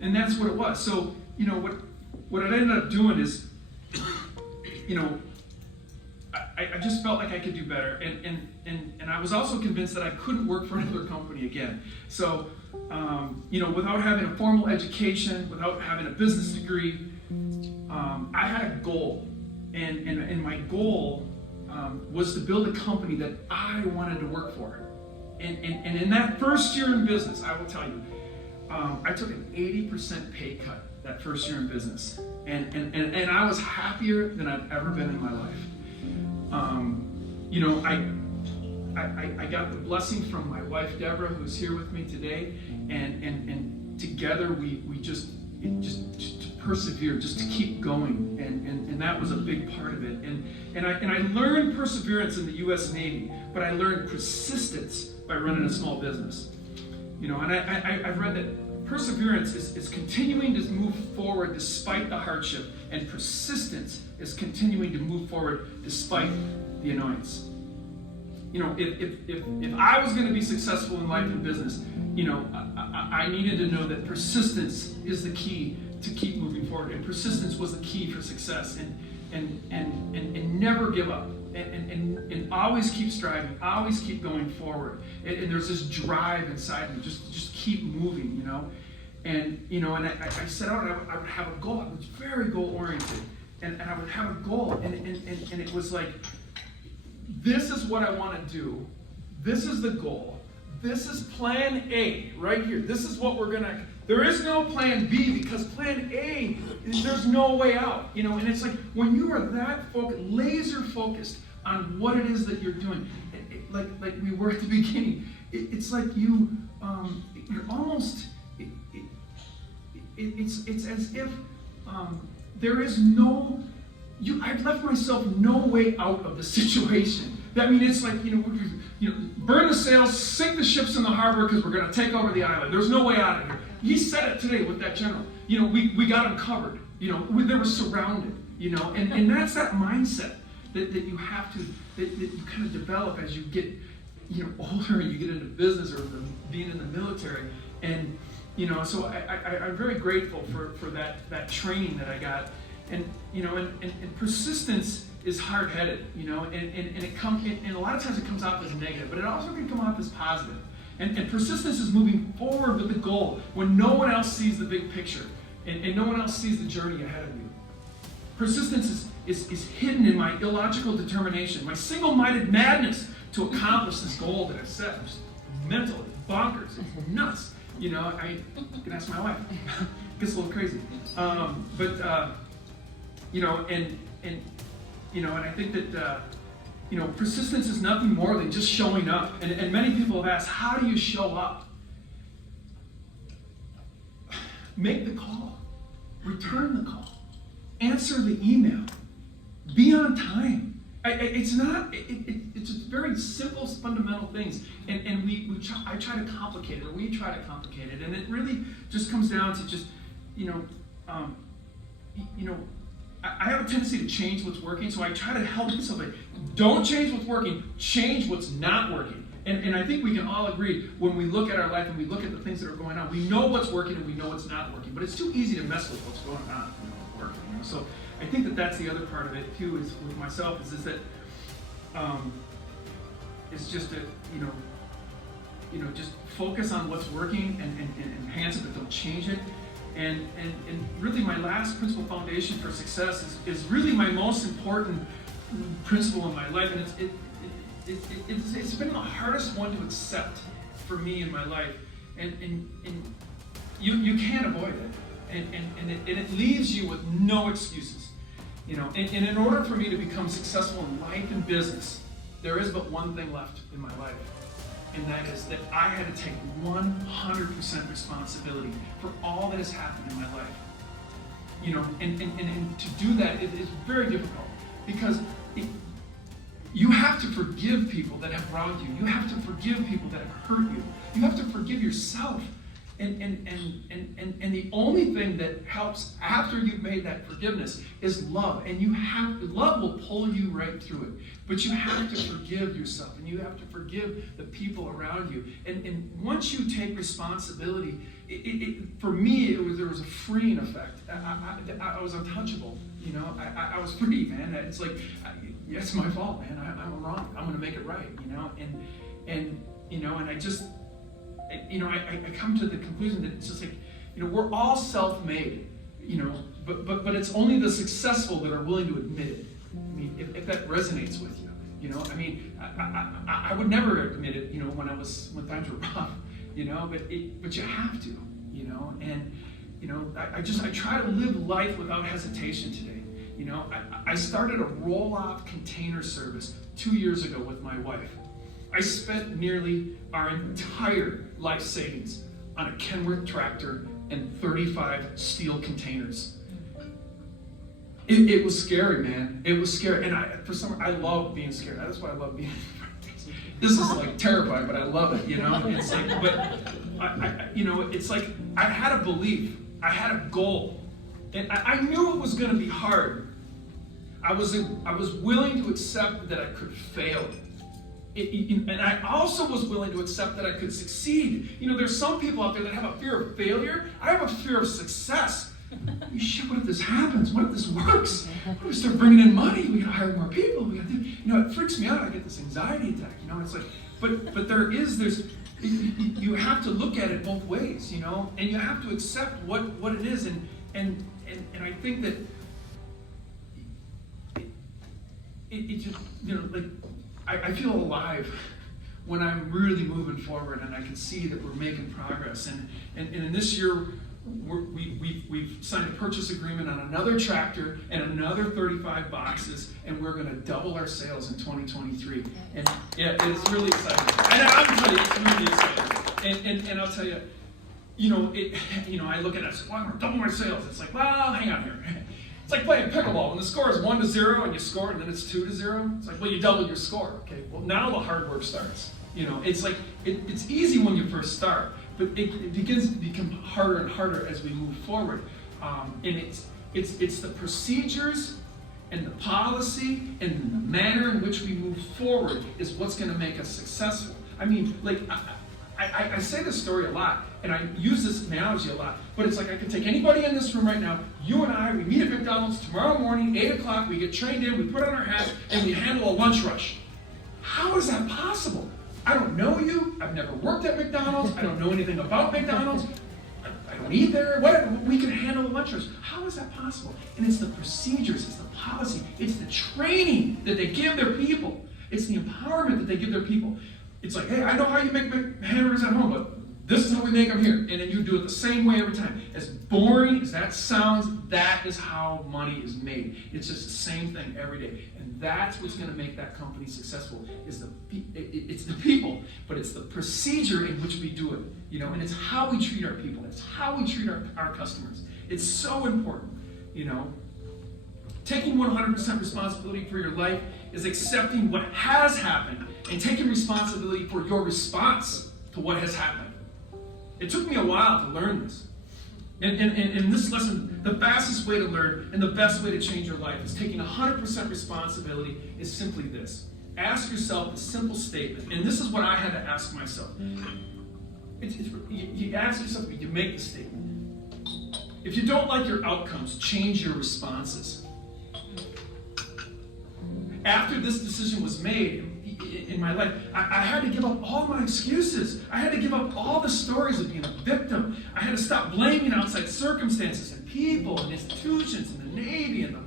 And that's what it was. So, what I ended up doing is, I just felt like I could do better. And I was also convinced that I couldn't work for another company again. So, without having a formal education, without having a business degree, I had a goal. And my goal was to build a company that I wanted to work for. And in that first year in business, I will tell you, I took an 80% pay cut that first year in business. And I was happier than I've ever been in my life. I got the blessing from my wife, Deborah, who's here with me today. And together we just to persevere, just to keep going. And that was a big part of it. And I learned perseverance in the U.S. Navy, but I learned persistence by running a small business. And I've read that perseverance is continuing to move forward despite the hardship, and persistence is continuing to move forward despite the annoyance. If I was going to be successful in life and business, I needed to know that persistence is the key to keep moving forward, and persistence was the key for success, and never give up, and always keep striving, always keep going forward, and there's this drive inside me, just keep moving, and I set out and I would have a goal. I was very goal oriented, and I would have a goal, and it was like, this is what I want to do, this is the goal, this is plan A right here, this is what we're gonna. There is no plan B, because plan A, there's no way out, and it's like when you are that laser focused on what it is that you're doing, like we were at the beginning, it's like you're almost, it's as if there is no, I've left myself no way out of the situation. It's like, burn the sails, sink the ships in the harbor because we're going to take over the island. There's no way out of here. He said it today with that general. We got them covered. They were surrounded. And that's that mindset that you have to, that you kind of develop as you get, older and you get into business or being in the military. And, so I'm very grateful for that training that I got. And, and persistence is hard-headed, and it comes, and a lot of times it comes off as negative, but it also can come off as positive. And persistence is moving forward with the goal when no one else sees the big picture, and no one else sees the journey ahead of you. Persistence is hidden in my illogical determination, my single-minded madness to accomplish this goal that I've set. It's mental, it's bonkers, it's nuts. I can ask my wife. It gets a little crazy. And I think that, persistence is nothing more than just showing up. And many people have asked, how do you show up? Make the call. Return the call. Answer the email. Be on time. It's just very simple, fundamental things. And I try to complicate it, or we try to complicate it. And it really just comes down to just, I have a tendency to change what's working, so I try to help somebody. Don't change what's working, change what's not working. And I think we can all agree, when we look at our life and we look at the things that are going on, we know what's working and we know what's not working. But it's too easy to mess with what's going on and what's working. So I think that that's the other part of it too, is with myself, is that it's just to, just focus on what's working and enhance it, but don't change it. And really my last principle foundation for success is really my most important principle in my life, and it's been the hardest one to accept for me in my life, and you can't avoid it, and it leaves you with no excuses, and in order for me to become successful in life and business, there is but one thing left in my life. And that is that I had to take 100% responsibility for all that has happened in my life. And to do that, it is very difficult, because you have to forgive people that have wronged you. You have to forgive people that have hurt you. You have to forgive yourself. And the only thing that helps after you've made that forgiveness is love. And love will pull you right through it. But you have to forgive yourself, and you have to forgive the people around you. And once you take responsibility, for me, there was a freeing effect. I was untouchable. I was free, man. It's like, it's my fault, man. I'm wrong. I'm going to make it right. And I just, I come to the conclusion that it's just like, we're all self-made, but it's only the successful that are willing to admit it. I mean, if that resonates with you, I would never admit it, when times were rough, but you have to, and, I try to live life without hesitation today. I started a roll-off container service 2 years ago with my wife. I spent nearly our entire life savings on a Kenworth tractor and 35 steel containers. It was scary, man. It was scary. And I love being scared. That's why I love being This is like terrifying, but I love it, It's like, but it's like I had a belief. I had a goal. And I knew it was going to be hard. I was willing to accept that I could fail. And I also was willing to accept that I could succeed. There's some people out there that have a fear of failure. I have a fear of success. Shit, what if this happens? What if this works? What if we start bringing in money? We gotta hire more people. We gotta do, it freaks me out. I get this anxiety attack. It's like, but there's you have to look at it both ways, and you have to accept what it is, and I think that it just, like, I feel alive when I'm really moving forward, and I can see that we're making progress. And in this year, we've signed a purchase agreement on another tractor and another 35 boxes, and we're going to double our sales in 2023. And yeah, it's really exciting. And I'll tell you, it's really exciting. And I'll tell you, I look at it and say, well, I'm going to double my sales. It's like, well, hang on here. It's like playing pickleball. When the score is 1-0 and you score and then it's 2-0, it's like, well, you doubled your score. Okay, well, now the hard work starts. It's like, it's easy when you first start, but it begins to become harder and harder as we move forward. And it's the procedures and the policy and the manner in which we move forward is what's going to make us successful. I mean, like, I say this story a lot, and I use this analogy a lot, but it's like I could take anybody in this room right now, you and I, we meet at McDonald's tomorrow morning, 8 o'clock, we get trained in, we put on our hats, and we handle a lunch rush. How is that possible? I don't know you, I've never worked at McDonald's, I don't know anything about McDonald's, I don't eat there, whatever, we can handle a lunch rush. How is that possible? And it's the procedures, it's the policy, it's the training that they give their people, it's the empowerment that they give their people. It's like, hey, I know how you make hamburgers at home, but this is how we make them here. And then you do it the same way every time. As boring as that sounds, that is how money is made. It's just the same thing every day. And that's what's going to make that company successful. It's the people, but it's the procedure in which we do it. And it's how we treat our people. It's how we treat our customers. It's so important. Taking 100% responsibility for your life is accepting what has happened and taking responsibility for your response to what has happened. It took me a while to learn this. And in this lesson, the fastest way to learn and the best way to change your life is taking 100% responsibility is simply this. Ask yourself a simple statement, and this is what I had to ask myself. You ask yourself, you make the statement. If you don't like your outcomes, change your responses. After this decision was made in my life, I had to give up all my excuses. I had to give up all the stories of being a victim. I had to stop blaming outside circumstances and people and institutions and the Navy and the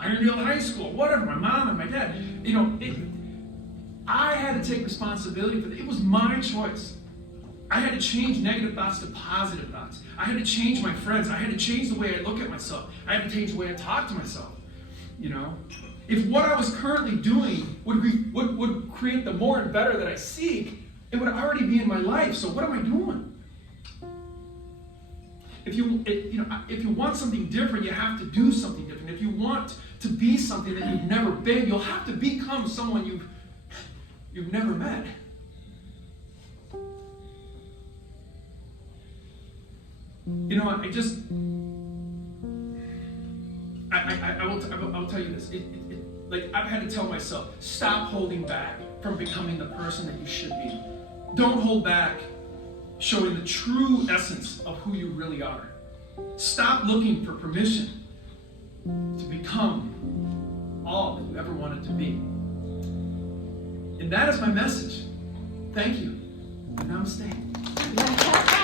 Irondale High School, whatever, my mom and my dad. I had to take responsibility for it. It was my choice. I had to change negative thoughts to positive thoughts. I had to change my friends. I had to change the way I look at myself. I had to change the way I talk to myself. If what I was currently doing would create the more and better that I seek, it would already be in my life. So what am I doing? If you want something different, you have to do something different. If you want to be something that you've never been, you'll have to become someone you've never met. You know, I will tell you this. Like, I've had to tell myself, stop holding back from becoming the person that you should be. Don't hold back showing the true essence of who you really are. Stop looking for permission to become all that you ever wanted to be. And that is my message. Thank you. Namaste.